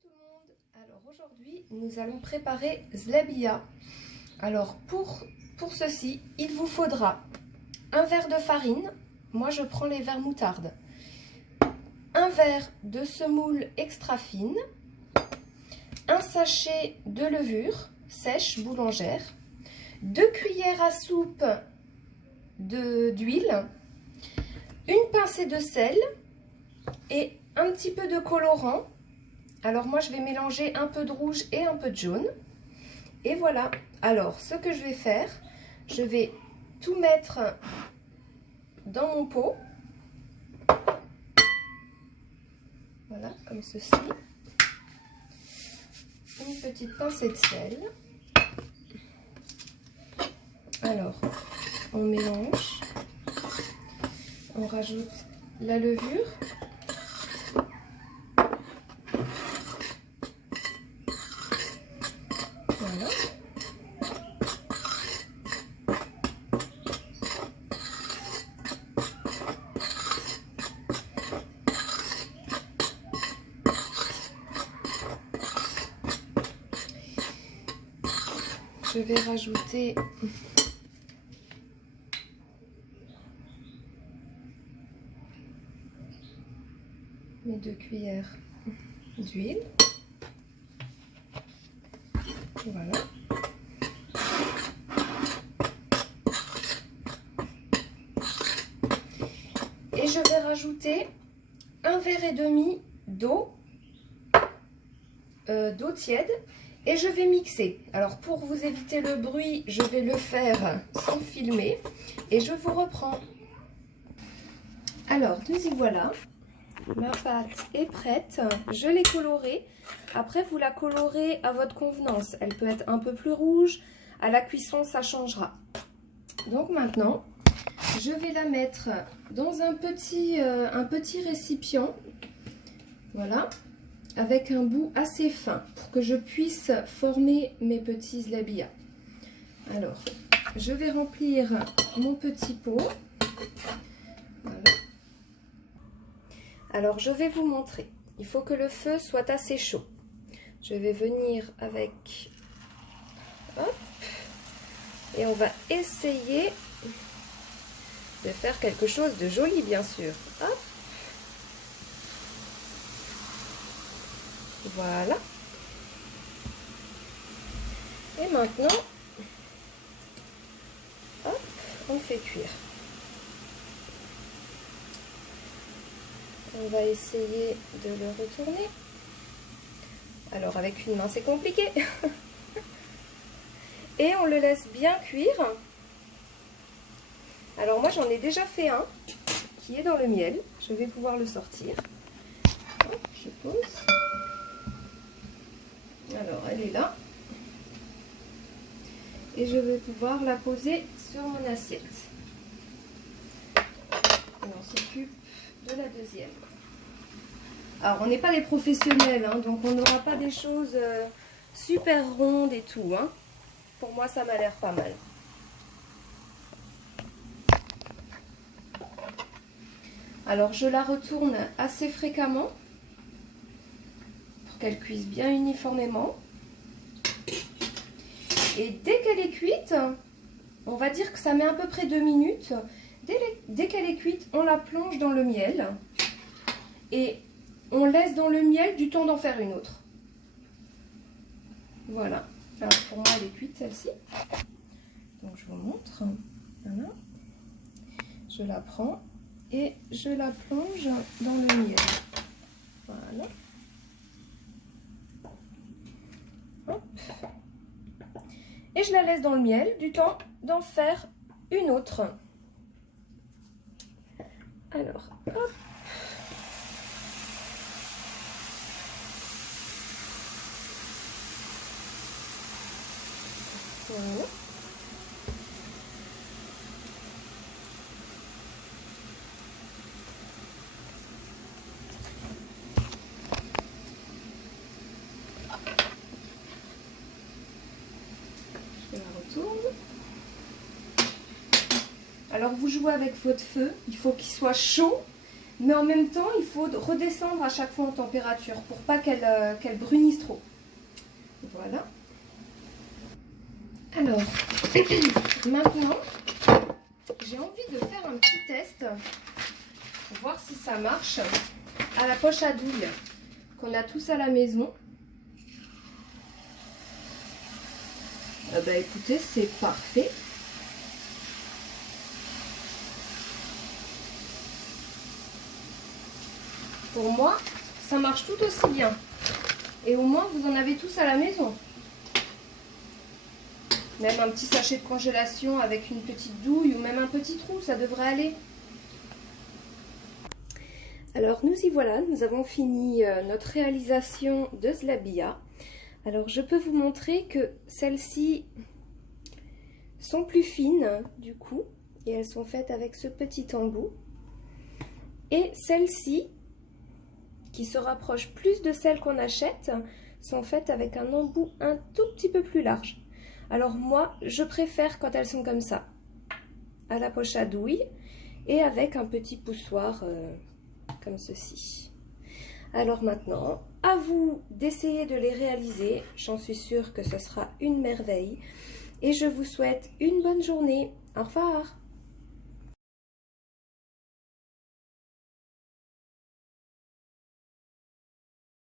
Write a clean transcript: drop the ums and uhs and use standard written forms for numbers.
tout le monde. Alors aujourd'hui nous allons préparer zlebia. Alors pour ceci il vous faudra un verre de farine, moi je prends les verres moutarde, un verre de semoule extra fine, un sachet de levure sèche boulangère, 2 cuillères à soupe d'huile, une pincée de sel et un petit peu de colorant. Alors moi je vais mélanger un peu de rouge et un peu de jaune. Et voilà. Alors ce que je vais faire, je vais tout mettre dans mon pot. Voilà, comme ceci. Une petite pincée de sel. Alors, on mélange. On rajoute la levure. Voilà. Je vais rajouter mes 2 cuillères d'huile. Voilà. Et je vais rajouter 1,5 verre d'eau tiède et je vais mixer. Alors pour vous éviter le bruit, je vais le faire sans filmer et je vous reprends. Alors nous y voilà. Ma pâte est prête, je l'ai colorée. Après vous la colorez à votre convenance. Elle peut être un peu plus rouge, à la cuisson ça changera. Donc maintenant, je vais la mettre dans un petit récipient. Voilà, avec un bout assez fin pour que je puisse former mes petits zlebia. Alors, je vais remplir mon petit pot. Voilà. Alors, je vais vous montrer. Il faut que le feu soit assez chaud. Je vais venir avec... Hop. Et on va essayer de faire quelque chose de joli, bien sûr. Hop. Voilà. Et maintenant, hop, on fait cuire. On va essayer de le retourner. Alors avec une main c'est compliqué. Et on le laisse bien cuire. Alors moi j'en ai déjà fait un qui est dans le miel. Je vais pouvoir le sortir. Hop, je pose. Alors elle est là. Et je vais pouvoir la poser sur mon assiette. Et on s'occupe de la deuxième. Alors on n'est pas des professionnels, hein, donc on n'aura pas des choses super rondes et tout. Hein. Pour moi ça m'a l'air pas mal. Alors je la retourne assez fréquemment pour qu'elle cuise bien uniformément. Et dès qu'elle est cuite, on va dire que ça met à peu près 2 minutes. Dès qu'elle est cuite, on la plonge dans le miel et on laisse dans le miel du temps d'en faire une autre. Voilà. Alors pour moi elle est cuite celle-ci. Donc je vous montre. Voilà. Je la prends et je la plonge dans le miel. Voilà. Hop. Et je la laisse dans le miel du temps d'en faire une autre. Alors, hop. Voilà. Je la retourne. Alors vous jouez avec votre feu, il faut qu'il soit chaud, Mais en même temps, il faut redescendre à chaque fois en température pour pas qu'elle brunisse trop. Voilà. Alors, maintenant, j'ai envie de faire un petit test pour voir si ça marche à la poche à douille qu'on a tous à la maison. Bah écoutez, c'est parfait. Pour moi, ça marche tout aussi bien. Et au moins, vous en avez tous à la maison. Même un petit sachet de congélation avec une petite douille ou même un petit trou, ça devrait aller. Alors nous y voilà, nous avons fini notre réalisation de Zlabia. Alors je peux vous montrer que celles-ci sont plus fines du coup et elles sont faites avec ce petit embout. Et celles-ci, qui se rapprochent plus de celles qu'on achète, sont faites avec un embout un tout petit peu plus large. Alors moi, je préfère quand elles sont comme ça, à la poche à douille et avec un petit poussoir comme ceci. Alors maintenant, à vous d'essayer de les réaliser. J'en suis sûre que ce sera une merveille. Et je vous souhaite une bonne journée. Au revoir.